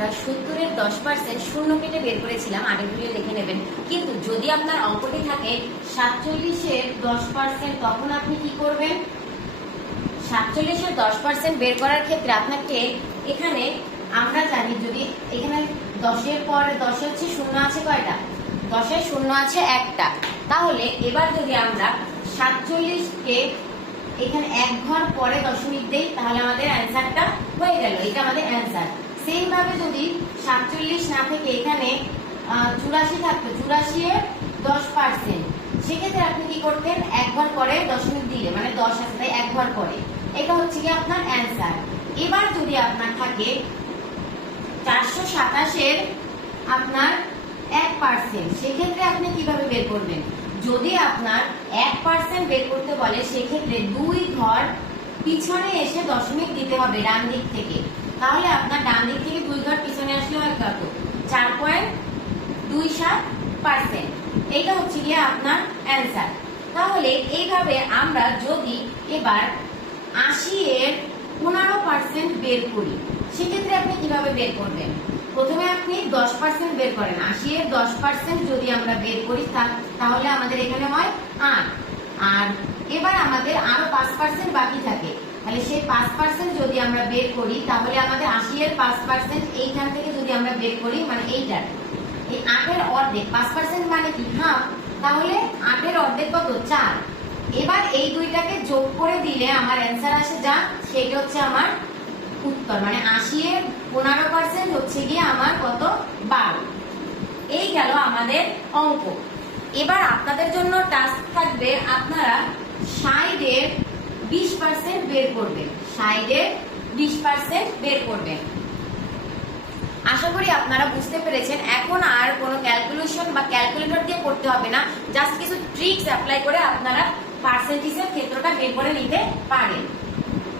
আমরা 70-এর 10% শূন্য কেটে বের করেছিলাম, আগের ভিডিও দেখে নেবেন। কিন্তু যদি আপনার অঙ্কটি থাকে 47-এর 10%, তখন আপনি কি করবেন? 47-এর 10% বের করার ক্ষেত্রে আপনাকে এখানে আমরা জানি, যদি এখানে 10-এর পরে 10-এ হচ্ছে শূন্য আছে কয়টা? 10-এ শূন্য আছে একটা। তাহলে এবার যদি আমরা 47-কে এখানে এক ঘর পরে দশমিক দেই, তাহলে আমাদের অ্যান্সারটা হয়ে গেল। এটা আমাদের অ্যান্সার। সেম ভাবে যদি 47 না থেকে এখানে 84 থাকতো, 84-এর 10%, সেক্ষেত্রে আপনি কি করতেন? এক ঘর পরে দশমিক দিলে, মানে 10 আছে তাই এক ঘর পরে, এটা হচ্ছে কি আপনার অ্যান্সার। এবার যদি আপনার থাকে 427-এর আপনার 1%, সেক্ষেত্রে আপনি কিভাবে বের করবেন? যদি আপনার 1% বের করতে বলে, সেক্ষেত্রে 2 ঘর পিছনে এসে দশমিক দিতে হবে ডান দিক থেকে। তাহলে আপনার ডান দিক থেকে 2 ঘর পিছনে আসলে হয় কত? 4.27%। এইটা হচ্ছে গিয়ে আপনার অ্যান্সার। তাহলে এইভাবে আমরা যদি এবার 80-এর 15% বের করি, সেক্ষেত্রে আপনি কিভাবে বের করবেন? প্রথমে আপনি 10% বের করেন। 80-এর 10% যদি আমরা বের করি, তাহলে আমাদের এখানে হয় 8। আর এবার আমাদের আরো 5% বাকি থাকে। তাহলে সেই 5% যদি আমরা বের করি, তাহলে আমাদের 80-এর 5% এইখান থেকে যদি আমরা বের করি, মানে এইটার এই 8-এর অর্ধেক, 5% মানে কি? হাফ। তাহলে 8-এর অর্ধেক কত? 4। এবার এই দুইটাকে যোগ করে দিলে আমার অ্যান্সার আসে যা, সেটা হচ্ছে আমার উত্তর। মানে 80-এর 15% হচ্ছে গিয়ে আমার কত? 12। এই গেল আমাদের অঙ্ক। এবার আপনাদের জন্য টাস্ক থাকবে, আপনারা 60-এর 20% বের করবেন। 60-এর 20% বের করবেন। আশা করি আপনারা বুঝতে পেরেছেন। এখন আর কোনো ক্যালকুলেশন বা ক্যালকুলেটর দিয়ে করতে হবে না, জাস্ট কিছু ট্রিক্স অ্যাপ্লাই করে আপনারা পার্সেন্টেজের ক্ষেত্রটা বের করে নিতে পারেন।